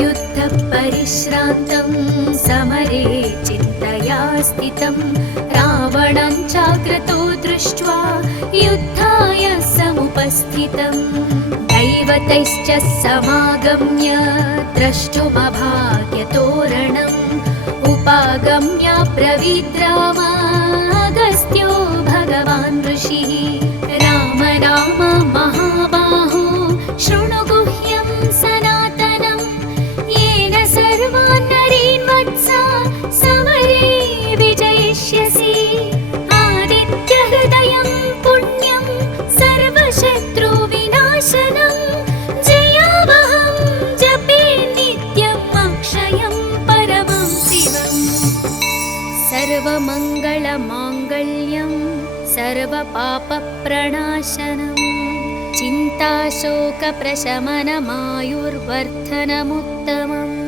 युद्धपरिश्रान्तं समरे चिन्तया स्थितं रावणं चाग्रतो दृष्ट्वा युद्धाय समुपस्थितं दैवतैश्च समागम्य द्रष्टुमभाग्यतोरणम् उपागम्य ब्रवीद्रामागस्त्यो भगवान् ऋषिः राम राम महाबाहो शृणु गुह्यं सनातनं येन सर्वान् नरीन् वत्सा समरे विजयिष्यसि आदित्यहृदयं पुण्यं सर्वशत्रुविनाशनं जयावहं जपे नित्यम् अक्षयं परमं शिवम् सर्वमङ्गलमाङ्गल्यं सर्वपापप्रणाशनं चिन्ताशोकप्रशमनमायुर्वर्धनमुत्तमम्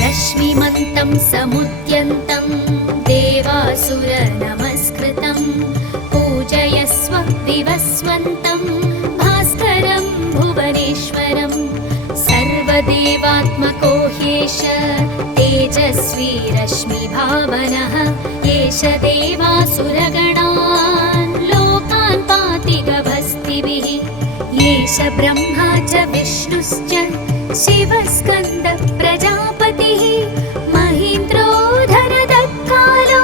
रश्मिमन्तं समुद्यन्तं देवासुरनमस्कृतं पूजयस्व विवस्वन्तं भास्करं भुवनेश्वरं सर्वदेवात्मको ह्येष तेजस्वी रश्मिभावनः एष देवासुरगणान् लोकान् पाति गभस्तिभिः एष ब्रह्मा च विष्णुश्च शिवस्कन्द प्रजापतिः महीन्द्रो धनदत्कालो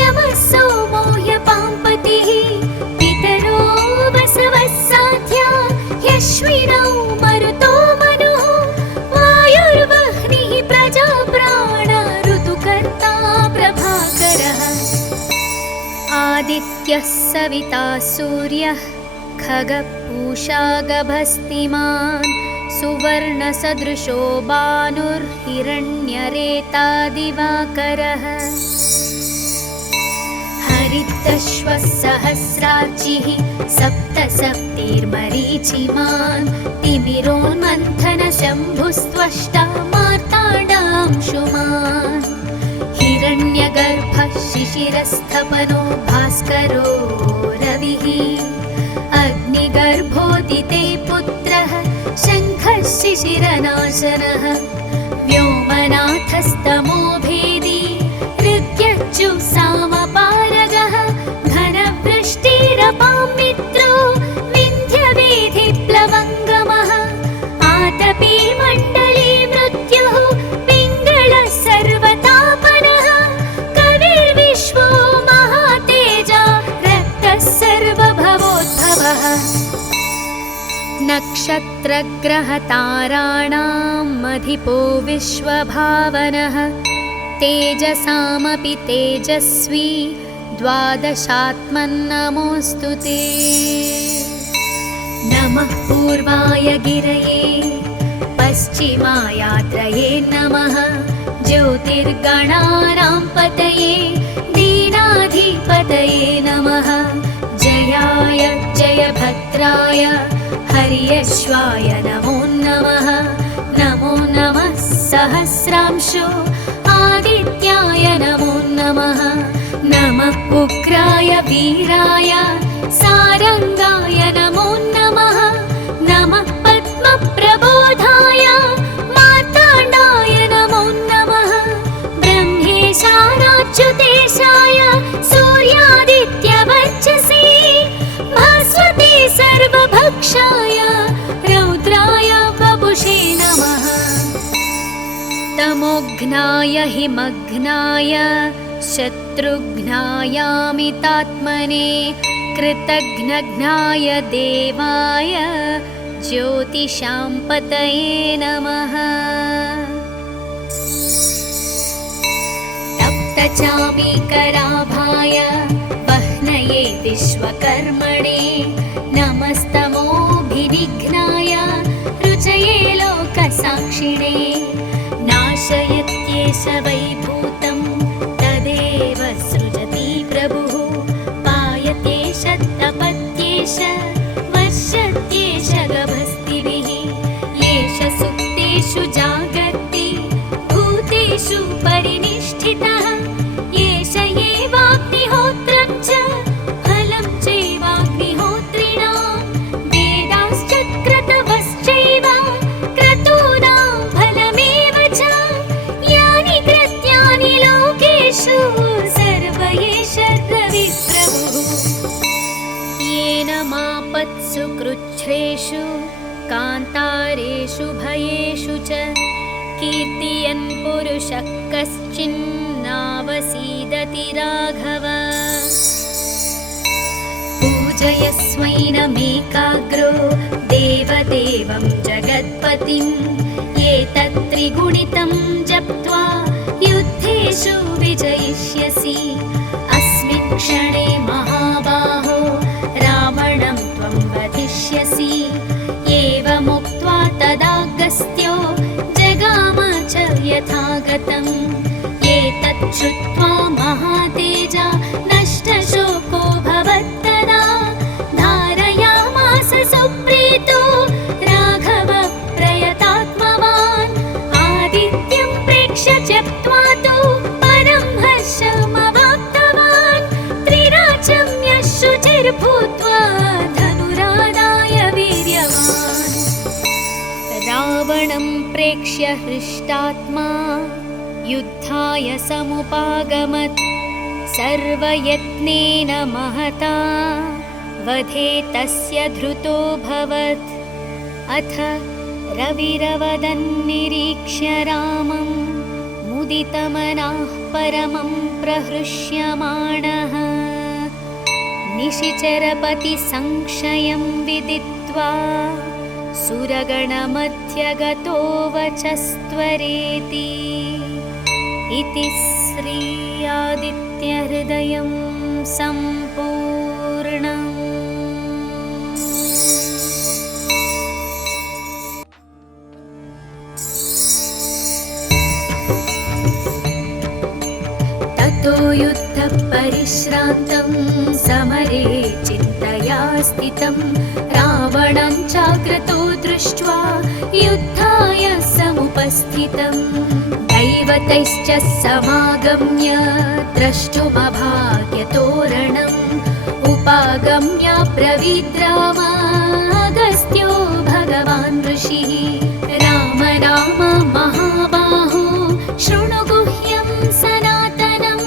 यमः सोमो ह्यपाम्पतिः पितरो वसवः साध्या ह्यश्विनौ मरुतो मनुः वायुर्वह्निः प्रजाप्राण ऋतुकर्ता प्रभाकरः आदित्यः सविता सूर्यः खगः पूषा गभस्तिमान् सुवर्णसदृशो भानुर्हिरण्यरेता दिवाकरः हरितश्वः सहस्रार्चिः सप्तसप्तिर्मरीचिमान् तिमिरोन्मन्थनशम्भुस्त्वष्टा मार्ताण्डांशुमान् हिरण्यगर्भः शिशिरस्थपनो भास्करो रविः अग्निगर्भोदिते पुत्रः शङ्खः शिशिरनाशनः व्योमनाथस्तमो भेदी ऋग्यज्जुः सामपारगः घनवृष्टिरपां मित्रो विन्ध्यवेधिप्लवङ्गमः आतपी मण्डली मृत्युः पिङ्गळः सर्वतापनः कविर्विश्वो महातेजा रक्तः सर्वभवोद्भवः नक्षत्रग्रहताराणाम् अधिपो विश्वभावनः तेजसामपि तेजस्वी द्वादशात्मन्नमोऽस्तु ते नमः पूर्वाय गिरये पश्चिमायात्रये नमः ज्योतिर्गणानां पतये दीनाधिपतये नमः जयाय जयभद्राय हर्यश्वाय नमो नमः नमो नमः सहस्रांशो आदित्याय नमो नमः नमः उग्राय वीराय सारंगाय नमो नमः नमः पद्मप्रबोधाय मार्ताण्डाय नमो नमः ब्रह्मेशानाच्युतेशाय सूर्यादित्यवर्चसे भास्वते सर्वभक्षाय रौद्राय वपुषे नमः तमोघ्नाय हिमघ्नाय शत्रुघ्नायामितात्मने कृतघ्नघ्नाय देवाय ज्योतिषां पतये नमः तप्तचामीकराभाय वह्नये विश्वकर्मणे नमस्तमोभिनिघ्नाय रुचये लोकसाक्षिणे नाशयत्येष वैभूतं तदेव सृजति प्रभुः पायत्येष तपत्येष वर्षत्येष गभस्तिभिः येष सुप्तेषु जागर्ति भूतेषु परिनिष्ठितः येष एवाग्निहोत्रं च फलं चैवाग्निहोत्रिणां वेदाश्च क्रतवश्चैव सुखेषु कान्तारेषु भयेषु च कीर्तियन् पुरुषः कश्चिन्नावसीदति राघव। पूजयस्वैनमेकाग्रो देवदेवं जगत्पतिम् एतत्त्रिगुणितं जप्त्वा युद्धेषु विजयिष्यसि। अस्मिन् क्षणे महाबाहो रावणं त्वं वधिष्यसि। एवमुक्त्वा तदागस्त्यो जगाम च यथागतम्। एतत् श्रुत्वा महातेजा नष्टशोको भवत्तदा। धारयामास सुप्रीतो राघव प्रयतात्मवान्। आदित्यं प्रेक्ष्य त्यक्त्वा तु परं हर्षमवाप्तवान्। त्रिराचम्य शुचिर्भूत्वा धनुरादाय वीर्यवान्। रावणं प्रेक्ष्य हृष्टात्मा युद्धाय समुपागमत्। सर्वयत्नेन महता वधे तस्य धृतोऽभवत्। अथ रविरवदन्निरीक्ष्य रामं मुदितमनाः परमं प्रहृष्यमाणः। निशिचरपतिसंशयं विदित्वा सुरगणमध्यगतो वचस्त्वरेति। इति श्री आदित्यहृदयं सम्पूर्णम्। ततो युद्धपरिश्रान्तं समरे चिन्तया स्थितं रावणं चाग्रतो दृष्ट्वा युद्धाय समुपस्थितम्। दैवतैश्च समागम्य द्रष्टुमभाग्यतोरणम्। उपागम्य ब्रवीद्रामागस्त्यो भगवान् ऋषिः। राम राम महाबाहो शृणु गुह्यं सनातनं।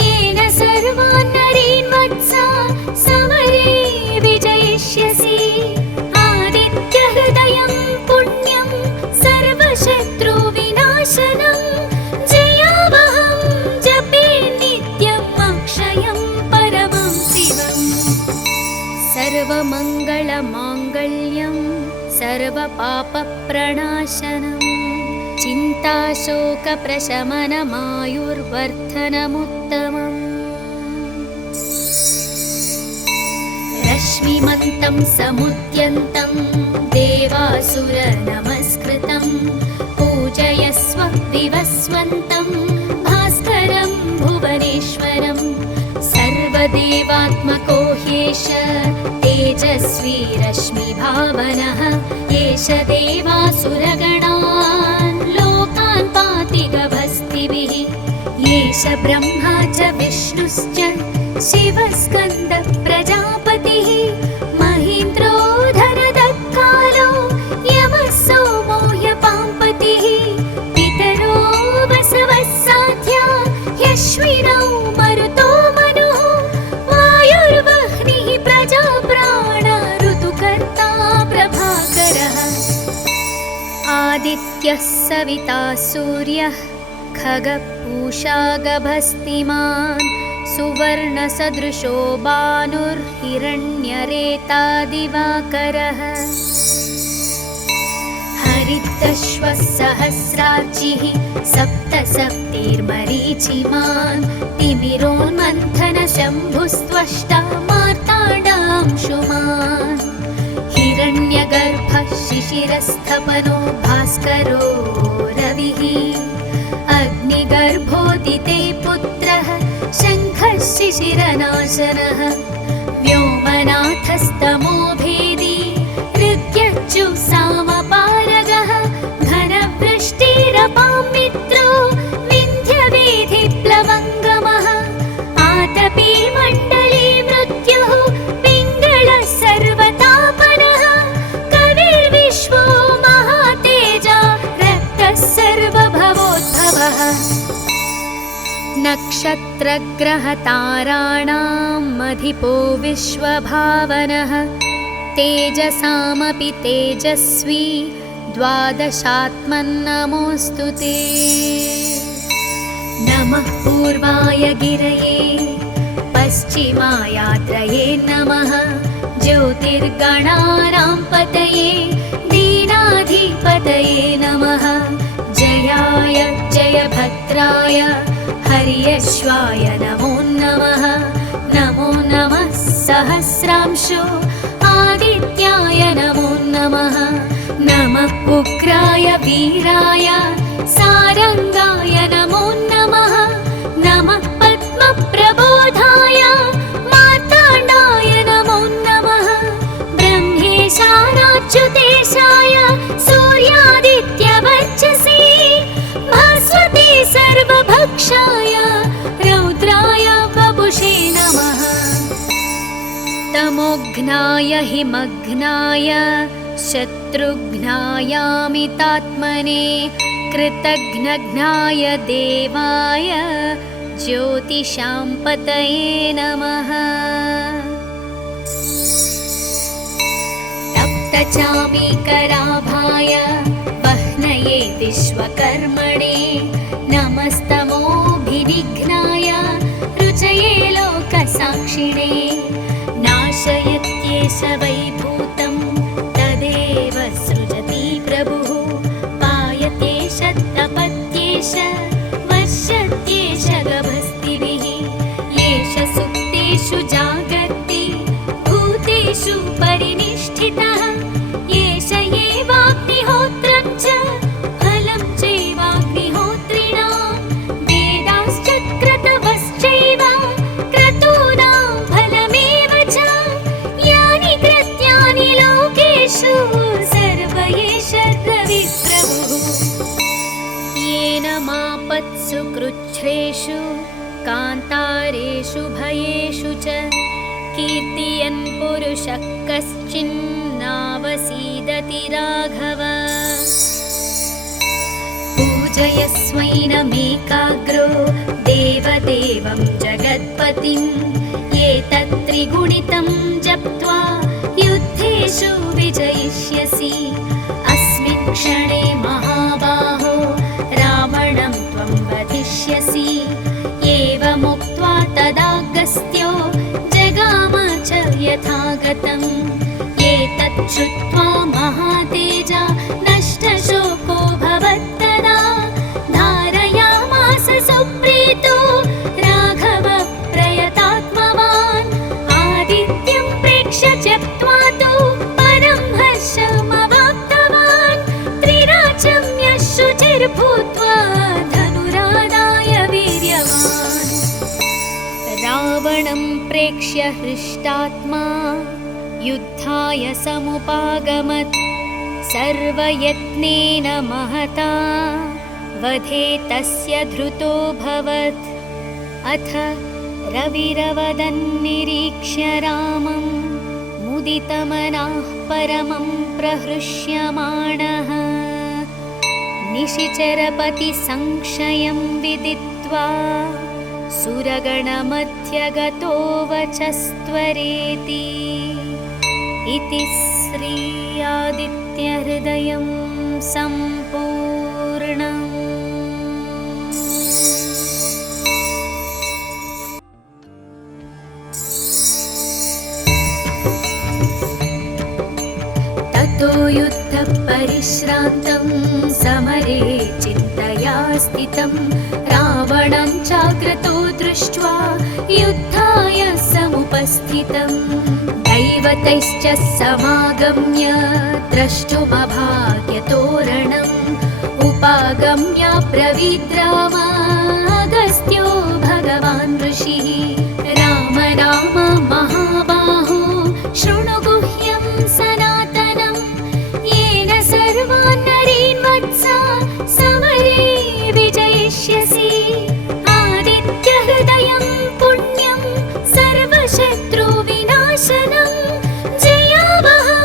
येन सर्वान् नरीन् वत्सा समरे विजयिष्यसि। आदित्यहृदयं पुण्यं सर्वशत्रुविनाशनं। जयावहं जपे नित्यम् अक्षयं परमं शिवम्। सर्वमङ्गलमाङ्गल्यं सर्वपापप्रणाशनं। चिन्ताशोकप्रशमनमायुर्वर्धनमुत्तमम्। रश्मिमन्तं समुद्यन्तं देवासुरनमस्कृतं। पूजयस्व विवस्वन्तं भास्करं भुवनेश्वरं। सर्वदेवात्मको ह्येष तेजस्वी रश्मिभावनः। एष देवासुरगणान् लोकान् पाति गभस्तिभिः। एष ब्रह्मा च विष्णुश्च शिवस्कन्दः प्रजापतिः। महीन्द्रो धनदत्कालो यमः सोमो ह्यपाम्पतिः। पितरो वसवः साध्या ह्यश्विनौ मरुतो मनुः। वायुर्वह्निः प्रजाप्राण ऋतुकर्ता प्रभाकरः। आदित्यः सविता सूर्यः खगपूषा गभस्तिमान्। सुवर्णसदृशो भानुर्हिरण्यरेता दिवाकरः। हरितश्वः सहस्रार्चिः सप्तसप्तिर्मरीचिमान्। तिमिरोन्मन्थनशम्भुस्त्वष्टा मार्ताण्डांशुमान्। हिरण्यगर्भः शिशिरस्थपनो भास्करो रविः। अग्निगर्भोदिते पुत्रः शङ्खः शिशिरनाशनः। व्योमनाथस्तमो भेदी ऋग्यज्जुःसामपारगः। घनवृष्टिरपां मित्रो विन्ध्यवेधिप्लवङ्गमः। आतपी मण्डली मृत्युः पिङ्गळः सर्वतापनः। कविर्विश्वो महातेजा रक्तः सर्वभवोद्भवः। नक्षत्रग्रहताराणाम् अधिपो विश्वभावनः। तेजसामपि तेजस्वी द्वादशात्मन्नमोऽस्तु ते। नमः पूर्वाय गिरये पश्चिमायात्रये नमः। ज्योतिर्गणानां पतये दीनाधिपतये नमः। जयाय जयभद्राय हर्यश्वाय नमो नमः। नमो नमः सहस्रांशो आदित्याय नमो नमः। नमः उग्राय वीराय सारंगाय नमो नमः। नमः पद्मप्रबोधाय मार्ताण्डाय नमो नमः। ब्रह्मेशानाच्युतेशाय सूर्यादित्यवर्चसे भास्वते सर्वभक्षाय रौद्राय वपुषे नमः। तमोघ्नाय हिमघ्नाय शत्रुघ्नायामितात्मने कृतघ्नघ्नाय देवाय ज्योतिषां पतये नमः। तप्तचामीकराभाय वह्नये विश्वकर्मणे नमस्तमोभिनिघ्नाय रुचये लोकसाक्षिणे। नाशयत्येष वैभूतं तदेव सृजति प्रभुः। पायत्येष तपत्येष वश्यत्येष गभस्तिभिः। येष सुप्तेषु जागर्ति भूतेषु परिनिष्ठितः। येष एवाग्निहोत्रं च फलं चैवाग्निहोत्रिणां। वेदाश्च क्रतवश्चैव क्रतूनां फलमेव च। यानि कृत्यानि लोकेषु सर्व एष रविप्रभुः। येन मापत्सु कृच्छ्रेषु कान्तारेषु भयेषु च कीर्तयन् पुरुषः कश्चिन्नावसीदति राघव। पूजयस्वैनमेकाग्रो देवदेवं जगत्पतिं। एतत्त्रिगुणितं जप्त्वा युद्धेषु विजयिष्यसि। अस्मिन् क्षणे महाबाहो रावणं त्वं वधिष्यसि। एवमुक्त्वा तदागस्त्यो जगाम च यथागतम्। एतत् श्रुत्वा महातेजा नष्टशोको भवत्तदा। धारयामास सुप्रीतो राघव प्रयतात्मवान्। आदित्यं प्रेक्ष्य त्यक्त्वा तु परं हर्षमवाप्तवान्। त्रिराचम्य शुचिर्भूत्वा धनुरादाय वीर्यवान्। रावणं प्रेक्ष्य हृष्टात्मा युद्धाय समुपागमत्। सर्वयत्नेन महता वधे तस्य धृतोऽभवत्। अथ रविरवदन्निरीक्ष्य रामं मुदितमनाः परमं प्रहृष्यमाणः। निशिचरपतिसंशयं विदित्वा सुरगणमध्यगतो वचस्त्वरेति। इति श्री आदित्यहृदयं सम्पूर्णम्। ततो युद्धपरिश्रान्तं समरे चिन्तया स्थितं। रावणं चाग्रतो दृष्ट्वा युद्धाय समुपस्थितम्। दैवतैश्च समागम्य द्रष्टुमभाग्यतोरणम्। उपागम्य ब्रवीद्राम अगस्त्यो भगवान् ऋषिः। राम राम महाबाहो शृणु गुह्यं सनातनं। येन सर्वान् नरीन् वत्सा समरे विजयिष्यसि। आदित्यहृदयं पुण्यं सर्वशत्रुविनाशनं। जयावहं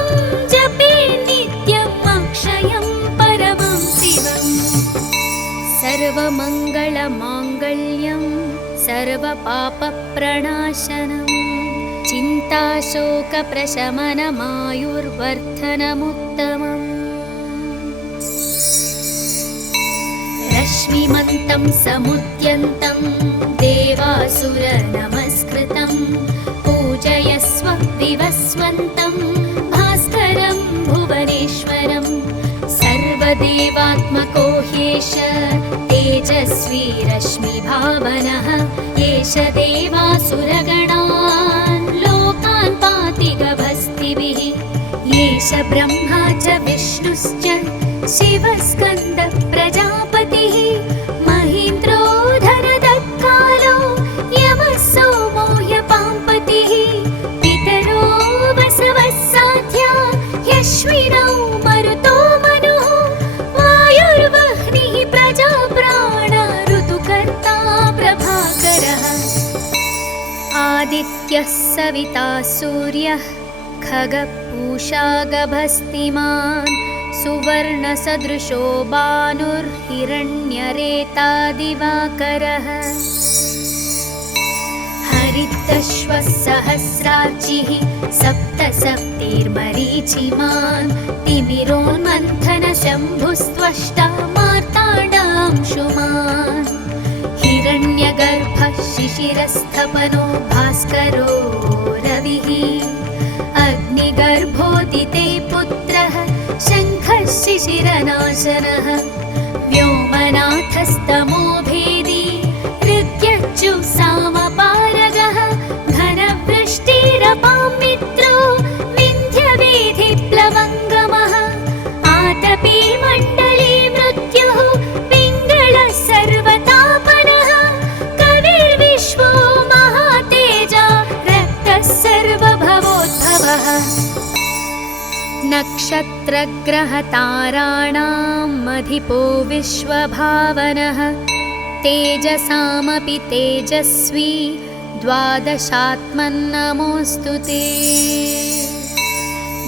जपे नित्यम् अक्षयं परमं शिवम्। सर्वमङ्गलमाङ्गल्यं सर्वपापप्रणाशनं चिन्ताशोकप्रशमनमायुर्वर्धनमुत्तमम् रश्मिमन्तं समुद्यन्तं देवासुरनमस्कृतं पूजयस्व विवस्वन्तं भास्करं भुवनेश्वरं सर्वदेवात्मको ह्येष तेजस्वी रश्मिभावनः एष देवासुरगणान् लोकान् पाति गभस्तिभिः एष ब्रह्मा च विष्णुश्च शिवस्कन्द प्रजापतिः महीन्द्रो धनदत्कालो यमः सोमो ह्यपाम्पतिः पितरो वसवः साध्या ह्यश्विनौ मरुतो मनुः वायुर्वह्निः प्रजाप्राण ऋतुकर्ता प्रभाकरः आदित्यः सविता सूर्यः खगपूषा गभस्तिमान् सुवर्णसदृशो भानुर्हिरण्यरेता दिवाकरः हरितश्वः सहस्रार्चिः सप्तसप्तिर्मरीचिमान् तिमिरोन्मन्थनशम्भुस्त्वष्टा मार्ताण्डांशुमान् हिरण्यगर्भः शिशिरस्थपनो भास्करो रविः अग्निगर्भोदिते पुत्रः शङ्खः शिशिरनाशनः व्योमनाथस्तमो भेदी ऋग्यच्युसामपारगः घनवृष्टिरपां मित्रो विन्ध्यवेधिप्लवङ्गमः आतपी मण्डली मृत्युः पिङ्गळः सर्वतापनः कविर्विश्वो महातेजा रक्तः सर्वभवोद्भवः नक्षत्रग्रहताराणाम् अधिपो विश्वभावनः तेजसामपि तेजस्वी द्वादशात्मन्नमोऽस्तु ते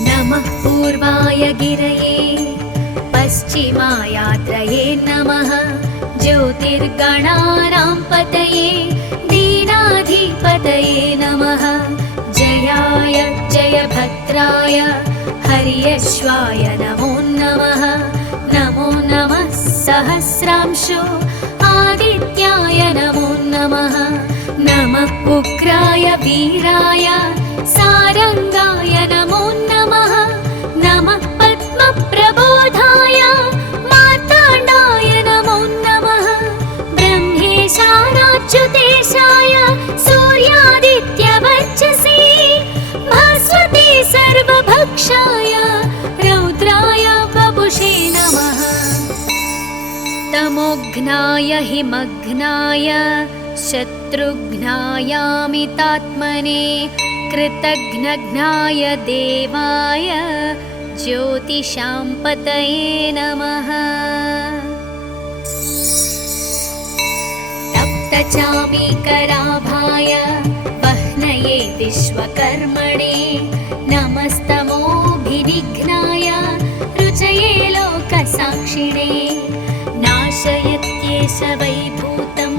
नमः पूर्वाय गिरये पश्चिमायात्रये नमः ज्योतिर्गणानां पतये दीनाधिपतये नमः जयाय जयभद्राय हर्यश्वाय नमो नमः नमो नमः सहस्रांशो आदित्याय नमो नमः नमः उग्राय वीराय सारंगाय नमो नमः नमः पद्मप्रबोधाय मार्ताण्डाय नमो नमः ब्रह्मेशानाच्युतेशाय सूर्यादित्यवर्चसे भास्वते सर्वभक्षाय रौद्राय वपुषे नमः तमोघ्नाय हिमघ्नाय शत्रुघ्नायामितात्मने कृतघ्नघ्नाय देवाय ज्योतिषां पतये नमः तप्तचामीकराभाय वह्नये विश्वकर्मणे नमस्तमोभिनिघ्नाय रुचये लोकसाक्षिणे नाशयत्येष वैभूतं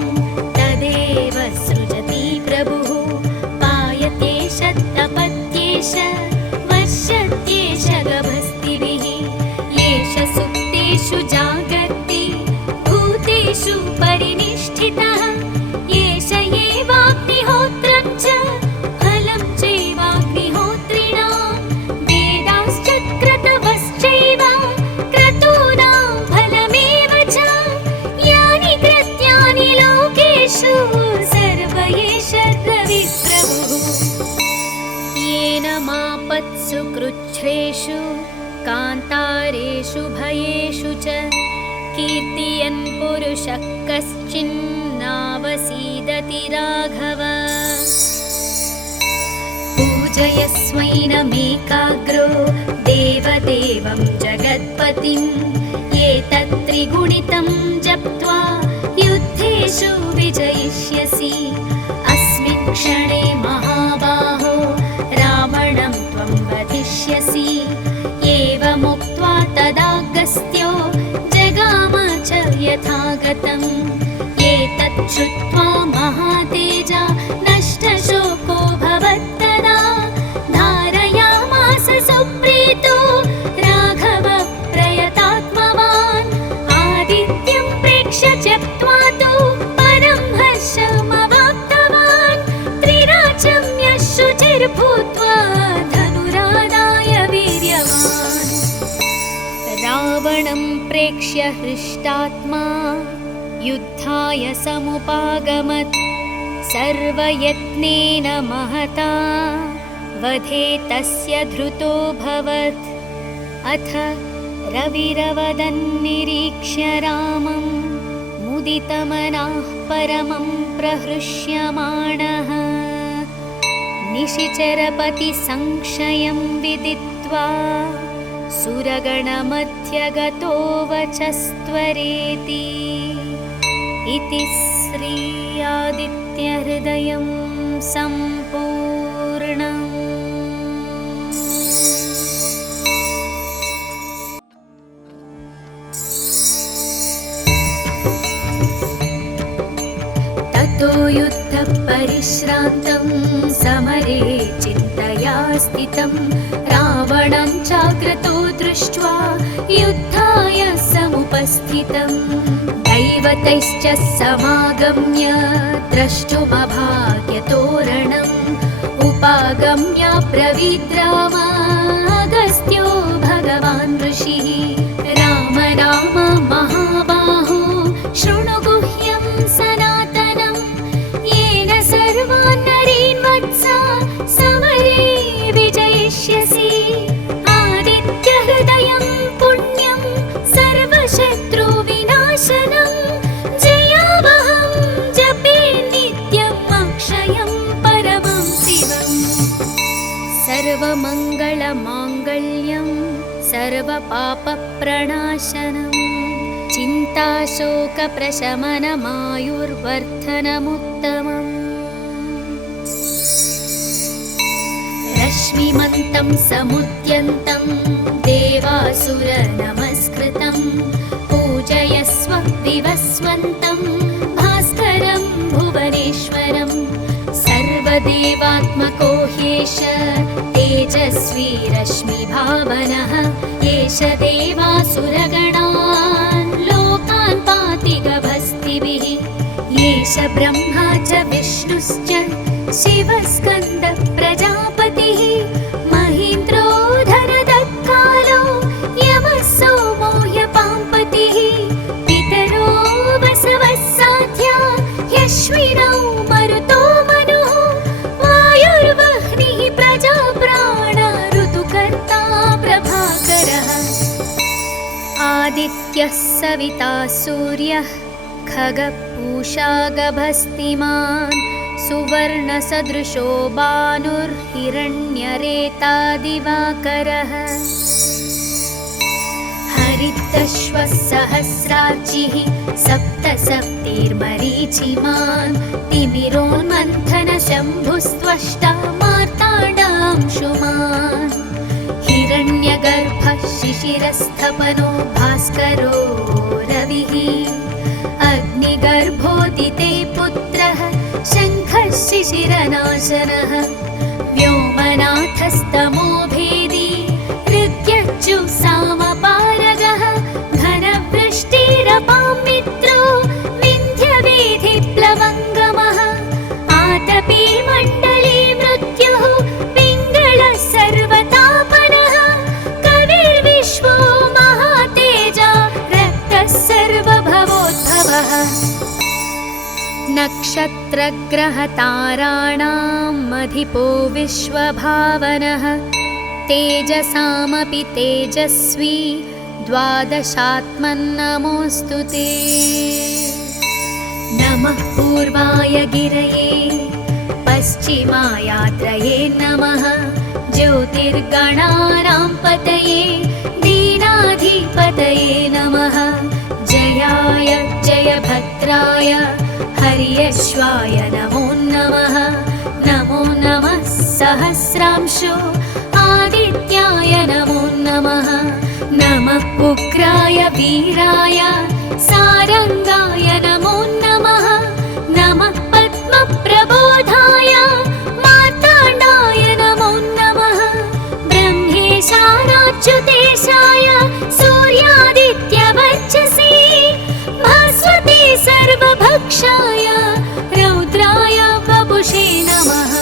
तदेव सृजति प्रभुः पायत्येष तपत्येष वर्षत्येष गभस्तिभिः येष सुप्तेषु जागर्ति भूतेषु परिनिष्ठितः येष एवाग्निहोत्रं च फलं चैवाग्निहोत्रिणां वेदाश्च क्रतवश्चैव क्रतूनां फलमेव च यानि कृत्यानि लोकेषु सर्व एष रविप्रभुः येन मापत्सु कृच्छ्रेषु कान्तारेषु भयेषु च कीर्तयन् पुरुषः कश्चिन्नावसीदति राघव पूजयस्वैनमेकाग्रो देवदेवं जगत्पतिं एतत्त्रिगुणितं जप्त्वा युद्धेषु विजयिष्यसि अस्मिन् क्षणे महाबाहो रावणं त्वं वधिष्यसि एवमुक्त्वा तदागस्त्यो जगाम च यथागतम् एतत् श्रुत्वा महातेजा नष्टशोको भवत्तदा शक्तिर्भूत्वा धनुरादाय वीर्यवान्। रावणं प्रेक्ष्य हृष्टात्मा युद्धाय समुपागमत्। सर्वयत्नेन महता वधे तस्य धृतोऽभवत्। अथ रविरवदन्निरीक्ष्य रामं मुदितमनाः परमं प्रहृष्यमाणः। निशिचरपतिसंशयं विदित्वा सुरगणमध्यगतो वचस्त्वरेति। इति श्री आदित्यहृदयं सम्पूर्णम्। ततो युद्धपरिश्रान्तं समरे चिन्तया स्थितं रावणं चाग्रतो दृष्ट्वा युद्धाय समुपस्थितम्। दैवतैश्च समागम्य द्रष्टुमभाग्यतोरणम्। उपागम्य ब्रवीद् राम अगस्त्यो भगवान् ऋषिः। राम राम महाबाहो शृणु गुह्यं सनातनं। येन सर्वान् नरीन् वत्सा समरे विजयिष्यसि। आदित्यहृदयं पुण्यं सर्वशत्रुविनाशनं। जयावहं जपे नित्यम् अक्षयं परमं शिवम्। सर्वमङ्गलमाङ्गल्यं सर्वपापप्रणाशनम्। चिन्ताशोकप्रशमनमायुर्वर्धनमुत्तमम्। रश्मिमन्तं समुद्यन्तं देवासुरनमस्कृतं। पूजयस्व विवस्वन्तं भास्करं भुवनेश्वरं। सर्वदेवात्मको ह्येष तेजस्वी रश्मिभावनः। एष देवासुरगणान् लोकान् पाति गभस्तिभिः। एष ब्रह्मा च विष्णुश्च शिवस्कन्दः प्रजापतिः। महीन्द्रो धनदत्कालो यमः सोमो ह्यपाम्पतिः। पितरो वसवः साध्या ह्यश्विनौ मरुतो मनुः। वायुर्वह्निः प्रजाप्राण ऋतुकर्ता प्रभाकरः। आदित्यः सविता सूर्यः खगपूषा गभस्तिमान्। सुवर्णसदृशो भानुर्हिरण्यरेता दिवाकरः। हरितश्वः सहस्रार्चिः सप्तसप्तिर्मरीचिमान्। तिमिरोन्मन्थनशम्भुस्त्वष्टा मार्ताण्डांशुमान्। हिरण्यगर्भः शिशिरस्थपनो भास्करो रविः। अग्निगर्भोदिते पुत्रः शङ्खः शिशिरनाशनः। व्योमनाथस्तमो भेदी ऋग्यज्जुःसामपारगः। घनवृष्टिरपां मित्रो विन्ध्यवेधिप्लवङ्गमः। आतपी मण्डली मृत्युः पिङ्गळः सर्वतापनः। कविर्विश्वो महातेजा रक्तः सर्वभवोद्भवः। नक्षत्रग्रहताराणां अधिपो विश्वभावनः। तेजसामपि तेजस्वी द्वादशात्मन्नमोऽस्तु ते। नमः पूर्वाय गिरये पश्चिमायात्रये नमः। ज्योतिर्गणानां पतये दीनाधिपतये नमः। जयाय जयभद्राय हर्यश्वाय नमो नमः। नमो नमः सहस्रांशो आदित्याय नमो नमः। नमः उग्राय वीराय सारंगाय नमो नमः। नमः पद्मप्रबोधाय मार्ताण्डाय नमो नमः। ब्रह्मेशानाच्युतेशाय सूर्यादित्यवर्चसे भास्वते सर्वभक्षाय रौद्राय वपुषे नमः।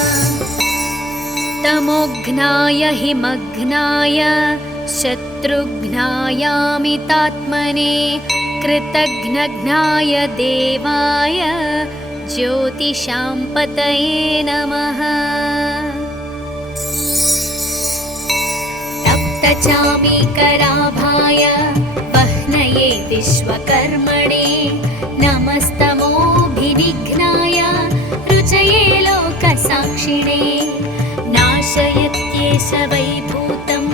तमोघ्नाय हिमघ्नाय शत्रुघ्नायामितात्मने कृतघ्नघ्नाय देवाय ज्योतिषां पतये नमः। तप्तचामीकराभाय वह्नये विश्वकर्मणे नमस्तमोभिनिघ्नाय रुचये लोकसाक्षिणे नाशयत्येष वैभूतं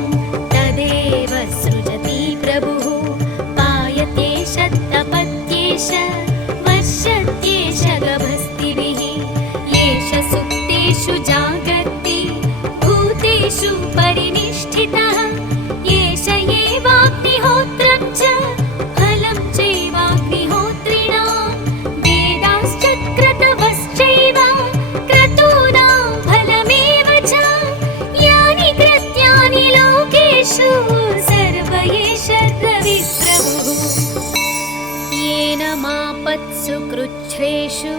तदेव सृजति प्रभुः पायत्येष तपत्येष वर्षत्येष गभस्तिभिः येष सुप्तेषु जागर्ति भूतेषु परिनिष्ठितः येष एवाग्निहोत्रं च फलं चैवाग्निहोत्रिणां वेदाश्च क्रतवश्चैव क्रतूनां फलमेव च यानि कृत्यानि लोकेषु सर्व एष रविप्रभुः। येन मापत्सु कृच्छ्रेषु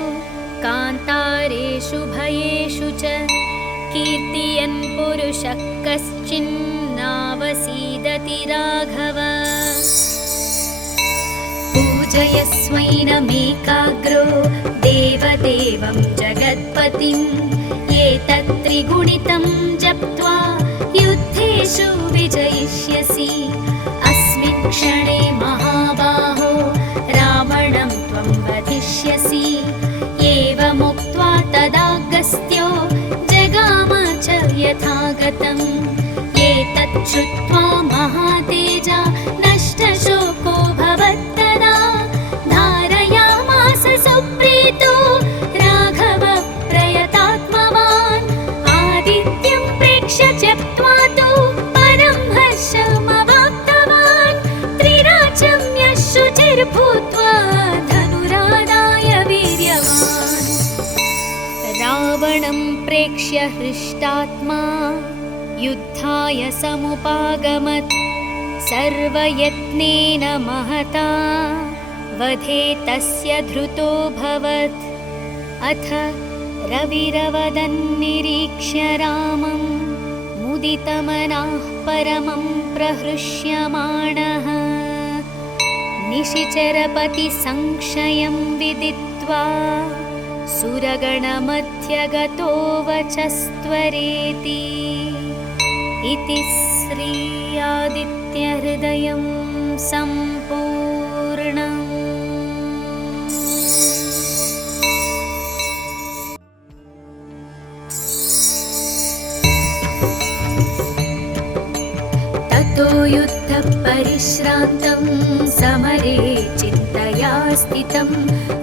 कान्तारेषु भयेषु च कीर्तयन् पुरुषः कश्चिन्नावसीदति राघव। पूजयस्वैनमेकाग्रो देवदेवं जगत्पतिं एतत्त्रिगुणितं जप्त्वा युद्धेषु विजयिष्यसि अस्मिन् क्षणे महाबाहो रावणं त्वं वधिष्यसि। एवमुक्त्वा तदागस्त्यो जगाम च यथागतम् एतत् श्रुत्वा महातेजा नष्टशोको भवत्तदा धारयामास सुप्रीतो राघव प्रयतात्मवान् आदित्यं प्रेक्ष्य त्यक्त्वा तु परं हर्षमवाप्तवान् त्रिराचम्य शुचिर्भूत्वा धनुरादाय वीर्यवान् रावणं प्रेक्ष्य हृष्टात्मा युद्धाय समुपागमत् सर्वयत्नेन महता वधे तस्य धृतोऽभवत्। अथ रविरवदन्निरीक्ष्य रामं मुदितमनाः परमं प्रहृष्यमाणः निशिचरपतिसंशयं विदित्वा सुरगणमध्यगतो वचस्त्वरेति। इति श्री आदित्यहृदयं सम्पूर्णम्। ततो युद्धपरिश्रान्तं समरे चिन्तया स्थितं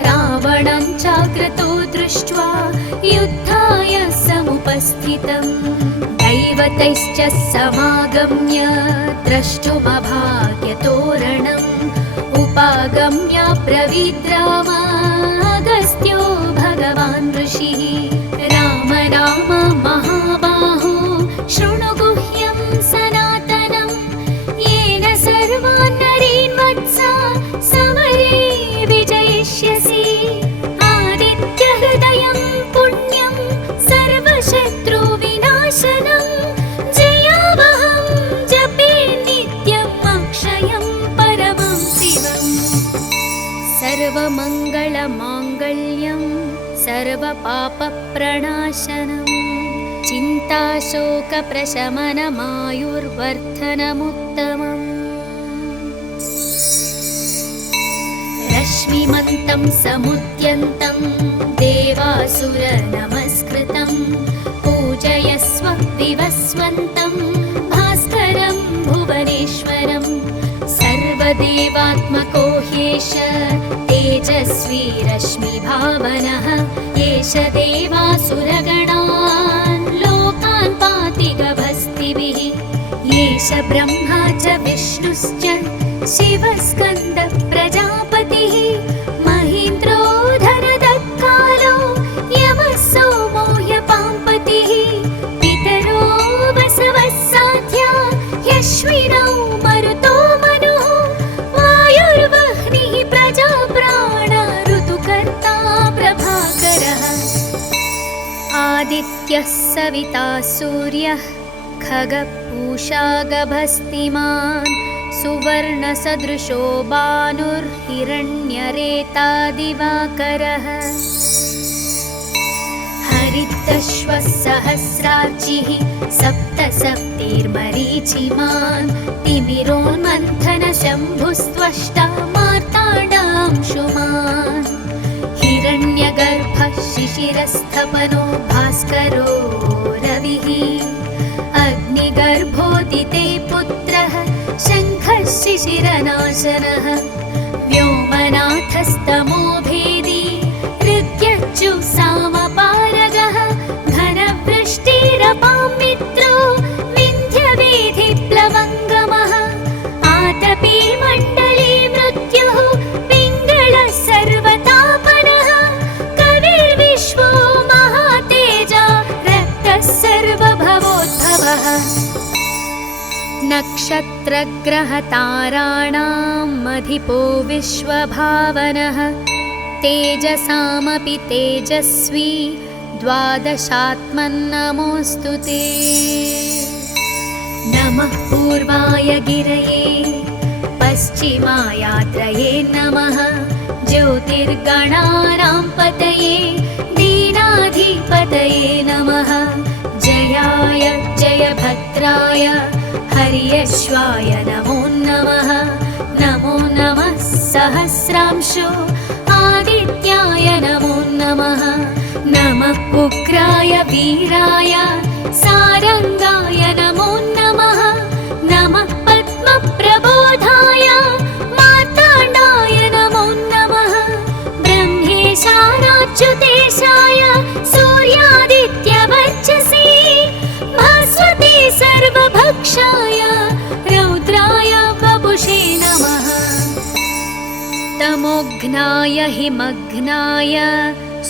रावणं चाक्रतो दृष्ट्वा युद्धाय समुपस्थितम् दैवतैश्च समागम्य द्रष्टुमभाग्यतोरणम् उपागम्य ब्रवीद्रामागस्त्यो भगवान् ऋषिः राम राम महाबाहो शृणु गुह्यं सनातनं येन सर्वान् नरीन् वत्सा समरे विजयिष्यसि आदित्यहृदयं पुण्यं सर्वशत्रुविनाशनं जयावहं जपे नित्यम् अक्षयं परमं शिवम् सर्वमङ्गलमाङ्गल्यं सर्वपापप्रणाशनं चिन्ताशोकप्रशमनमायुर्वर्धनमुत्तमम् रश्मिमन्तं समुद्यन्तं देवासुरनमस्कृतं पूजयस्व विवस्वन्तं भास्करं भुवनेश्वरं सर्वदेवात्मको ह्येष तेजस्वी रश्मिभावनः एष देवासुरगणान् लोकान् पाति गभस्तिभिः एष ब्रह्मा च विष्णुश्च शिवस्कन्द प्रजापतिः महीन्द्रो धनदत्कालो यमः सोमो ह्यपाम्पतिः पितरो वसवः साध्या ह्यश्विनौ मरुतो मनुः वायुर्वह्निः प्रजाप्राण ऋतुकर्ता प्रभाकरः आदित्य आदित्यः सविता सूर्यः खगपूषा गभस्तिमान् सुवर्णसदृशो भानुर्हिरण्यरेता दिवाकरः हरितश्वः सहस्रार्चिः सप्तसप्तिर्मरीचिमान् तिमिरोन्मन्थनशम्भुस्त्वष्टा मार्ताण्डांशुमान् हिरण्यगर्भः शिशिरस्थपनो भास्करो रविः अग्निगर्भोदिते पुत्रः शङ्खः शिशिरनाशनः व्योमनाथस्तमो भेदी ऋग्यज्जुः सामपारगः घनवृष्टिरपां मित्रो विन्ध्यवेधिप्लवङ्गमः आतपी मण्डली मृत्युः पिङ्गळः सर्वतापनः कविर्विश्वो महातेजा रक्तः सर्वभवोद्भवः नक्षत्रग्रहताराणाम् अधिपो विश्वभावनः तेजसामपि तेजस्वी द्वादशात्मन्नमोऽस्तु ते नमः पूर्वाय गिरये पश्चिमायात्रये नमः ज्योतिर्गणानां पतये दीनाधिपतये नमः जयाय जयभद्राय हर्यश्वाय नमो नमः नमो नमः सहस्रांशो आदित्याय नमो नमः नमः उग्राय वीराय सारंगाय नमो नमः नमः पद्मप्रबोधाय मार्ताण्डाय नमो नमः ब्रह्मेशानाच्युतेशाय सूर्यादित्यवर्चसे भास्वते सर्वभक्षाय रौद्राय वपुषे नमः तमोघ्नाय हिमघ्नाय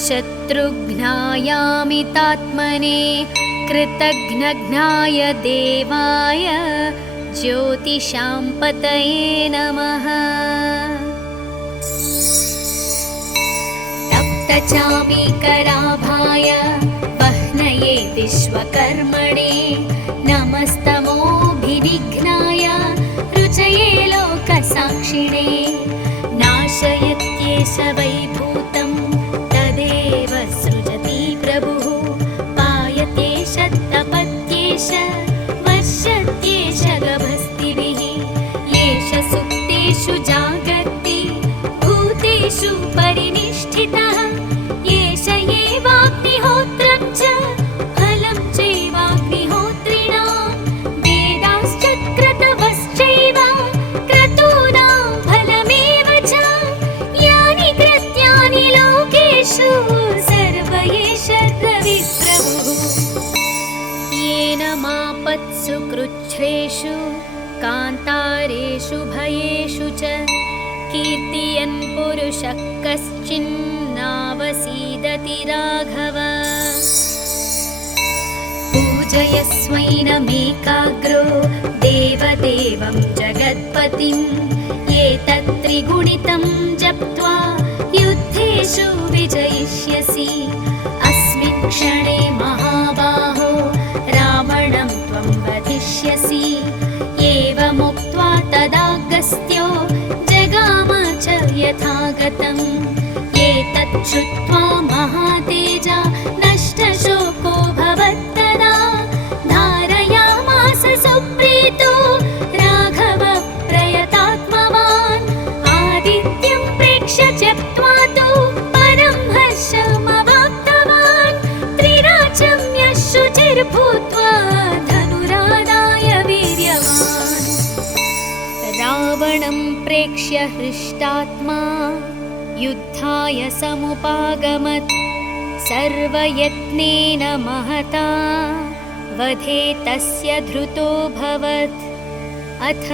शत्रुघ्नायामितात्मने कृतघ्नघ्नाय देवाय ज्योतिषां पतये नमः तप्तचामीकराभाय वह्नये विश्वकर्मणे नमस्तमोभिनिघ्नाय रुचये लोकसाक्षिणे नाशयत्येष वैभूतं तदेव सृजति प्रभुः पायतेष तपत्येष वर्षत्येष गभस्तिभिः येष सुप्तेषु जागर्ति भूतेषु परिनिष्ठितः येष एवाग्निहोत्रं च फलं चैवाग्निहोत्रिणां वेदाश्च क्रतवश्चैव क्रतूनां फलमेव च यानि कृत्यानि लोकेषु सर्व एष रविप्रभुः येन मापत्सु कृच्छ्रेषु कान्तारेषु भयेषु च कीर्तयन् पुरुषः कश्चिन्नावसीदति राघव पूजयस्वैनमेकाग्रो देवदेवं जगत्पतिम् एतत्त्रिगुणितं जप्त्वा युद्धेषु विजयिष्यसि अस्मिन् क्षणे महाबाहो रावणं त्वं वधिष्यसि एवमुक्त्वा तदागस्त्यो जगाम च यथागतम् एतत् श्रुत्वा महातेजा नष्टशोको भवत्तदा धारयामास सुप्रीतो राघव प्रयतात्मवान् आदित्यं प्रेक्ष्य त्यक्त्वा तु परं हर्षमवाप्तवान् त्रिराचम्य शुचिर्भूत्वा धनुरादाय वीर्यवान् रावणं प्रेक्ष्य हृष्टात्मा युद्धाय समुपागमत् सर्वयत्नेन महता वधे तस्य धृतोऽभवत् अथ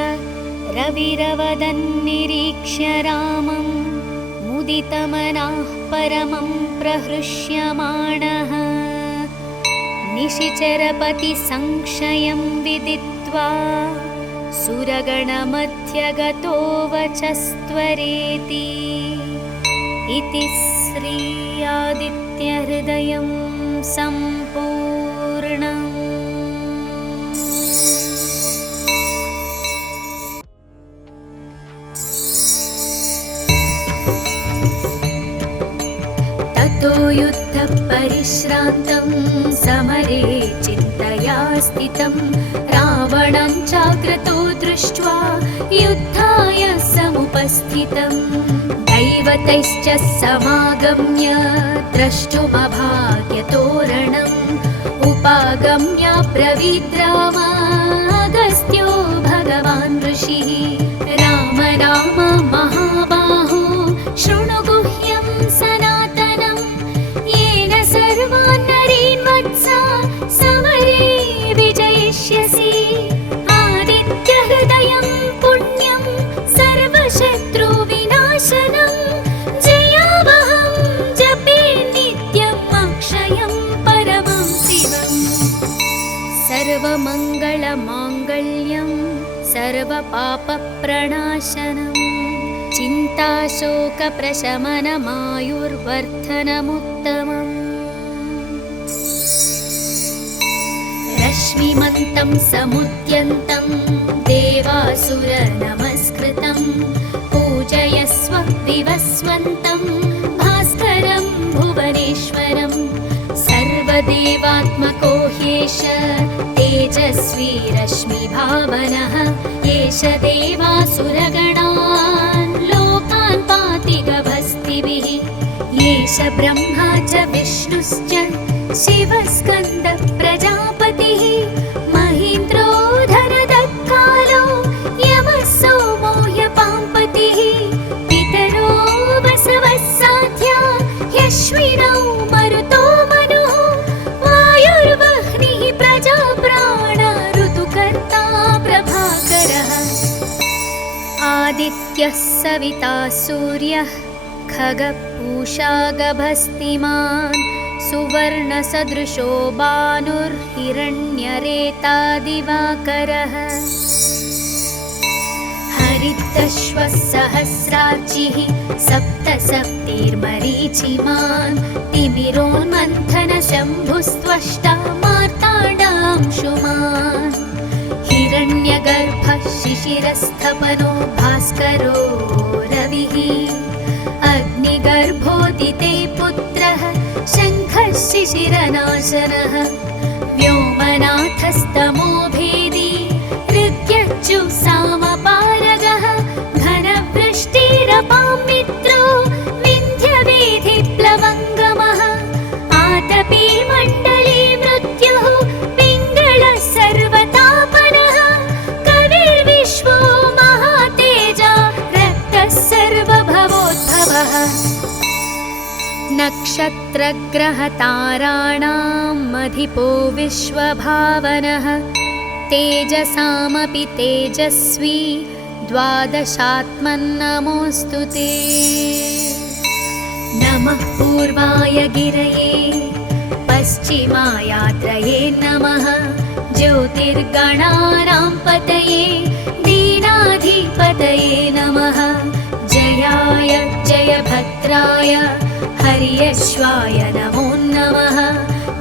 रविरवदन्निरीक्ष्य रामं मुदितमनः परमं प्रहृष्यमाणः निशिचरपतिसंशयं विदित्वा सुरगणमध्यगतो वचस्त्वरेति इति श्री आदित्यहृदयं सम्पूर्णम्। परिश्रान्तं समरे चिन्तया स्थितं रावणं चाग्रतो दृष्ट्वा युद्धाय समुपस्थितं दैवतैश्च समागम्य द्रष्टुमभाग्यतोरणम् उपागम्य ब्रवीद्रामागस्त्यो भगवान् ऋषिः राम राम महाबाहो शृणु गुह्यं सनातनं येन सर्वान् नरीन् वत्सा समरे विजयिष्यसि आदित्यहृदयं पुण्यं सर्वशत्रुविनाशनं जयावहं जपे नित्यम् अक्षयं परमं शिवम् सर्वमङ्गलमाङ्गल्यं सर्वपापप्रणाशनं चिन्ताशोकप्रशमनमायुर्वर्धनमुत्तमम् रश्मिमन्तं समुद्यन्तं देवासुरनमस्कृतं पूजयस्व विवस्वन्तं भास्करं भुवनेश्वरं सर्वदेवात्मको ह्येष तेजस्वी रश्मिभावनः एष देवासुरगणान् लोकान् पाति गभस्तिभिः एष ब्रह्मा च विष्णुश्च शिवस्कन्द प्रजापतिः महीन्द्रो धनदत्कालो यमः सोमो ह्यपाम्पतिः पितरो वसवः साध्या ह्यश्विनौ मरुतो मनुः वायुर्वह्निः प्रजाप्राण ऋतुकर्ता प्रभाकरः आदित्यः सविता सूर्यः खगपूषा गभस्तिमान् सुवर्णसदृशो भानुर्हिरण्यरेता दिवाकरः हरितश्वः सहस्रार्चिः सप्तसप्तिर्मरीचिमान् तिमिरोन्मन्थनशम्भुस्त्वष्टा मार्ताण्डांशुमान् हिरण्यगर्भः शिशिरस्थपनो भास्करो रविः अग्निगर्भोदिते पुत्रः शङ्खः शिशिरनाशनः व्योमनाथस्तमो भेदी ऋग्यज्जुःसामपारगः घनवृष्टिरपां मित्रो विन्ध्यवेधिप्लवङ्गमः आतपी मण्डली मृत्युः पिङ्गळः सर्वतापनः कविर्विश्वो महातेजा रक्तः सर्वभवोद्भवः नक्षत्रग्रहताराणाम् अधिपो विश्वभावनः तेजसामपि तेजस्वी द्वादशात्मन्नमोऽस्तु ते नमः पूर्वाय गिरये पश्चिमायात्रये नमः ज्योतिर्गणानां पतये दीनाधिपतये नमः जयाय जयभद्राय हर्यश्वाय नमो नमः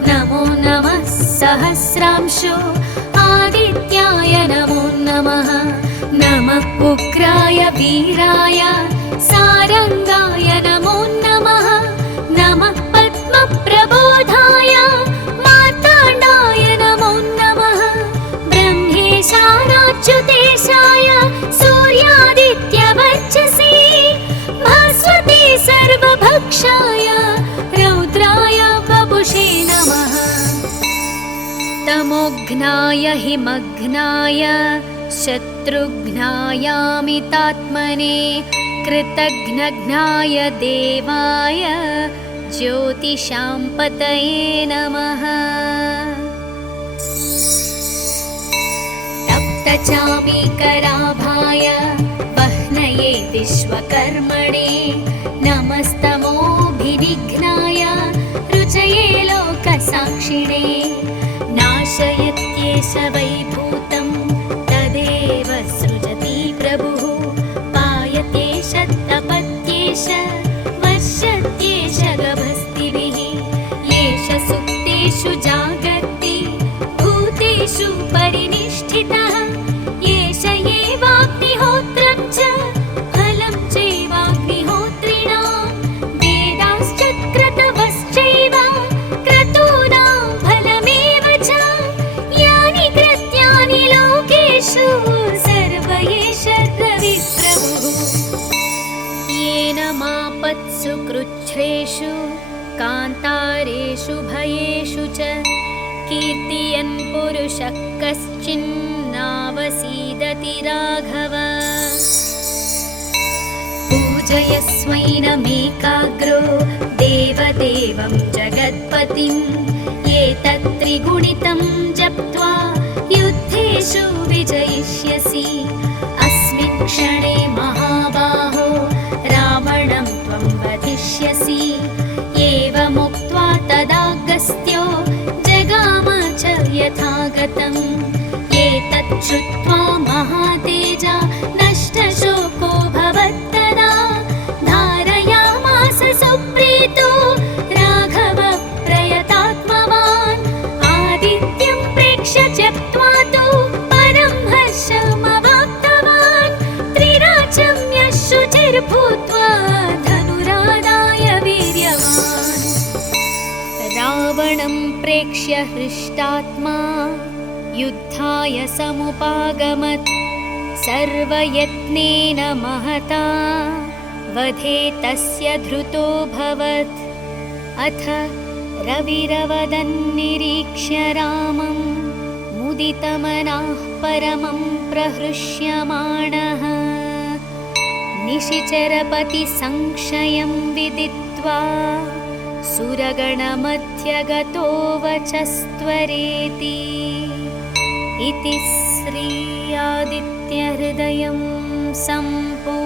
नमो नमः सहस्रांशो आदित्याय नमो नमः नमः उग्राय वीराय सारंगाय नमो नमः नमः पद्मप्रबोधाय मार्ताण्डाय नमो नमः ब्रह्मेशानाच्युतेशाय सूर्यादित्यवर्चसे भास्वते सर्वभक्षाय रौद्राय वपुषे नमः तमोघ्नाय हिमघ्नाय शत्रुघ्नायामितात्मने कृतघ्नघ्नाय देवाय ज्योतिषां पतये नमः तप्तचामीकराभाय वह्नये विश्वकर्मणे नमस्तमोभिनिघ्नाय रुचये लोकसाक्षिणे नाशयत्येष वैभूतं तदेव सृजति प्रभुः पायत्येष तपत्येष वर्षत्येष गभस्तिभिः येष सुप्तेषु जागर्ति भूतेषु परिनिष्ठितः येष एवाग्निहोत्रं च फलं चैवाग्निहोत्रिणां वेदाश्च क्रतवश्चैव युद्धेषु कान्तारेषु भयेषु च कीर्तियन् पुरुषः कश्चिन्नावसीदति राघव। पूजयस्वैनमेकाग्रो देवदेवं जगत्पतिम् एतत् त्रिगुणितं जप्त्वा युद्धेषु विजयिष्यसि। अस्मिन् क्षणे महाबाहो रावणं त्वं वधिष्यसि। एवमुक्त्वा तदागस्त्यो जगाम च यथागतम्। एतत् श्रुत्वा महातेजा नष्टशोको भवत्तदा। धारयामास सुप्रीतो राघव प्रयतात्मवान्। आदित्यं प्रेक्ष्य त्यक्त्वा तु परं हर्षमवाप्तवान्। त्रिराचम्य शुचिर्भूत्वा धनुरादाय वीर्यवान्। रावणं प्रेक्ष्य हृष्टात्मा युद्धाय समुपागमत्। सर्वयत्नेन महता वधे तस्य धृतोऽभवत्। अथ रविरवदन्निरीक्ष्य रामं मुदितमनाः परमं प्रहृष्यमाणः। निशिचरपतिसंशयं विदित्वा सुरगणमध्यगतो वचस्त्वरेति। इति श्री आदित्यहृदयं सम्पूर्णम्।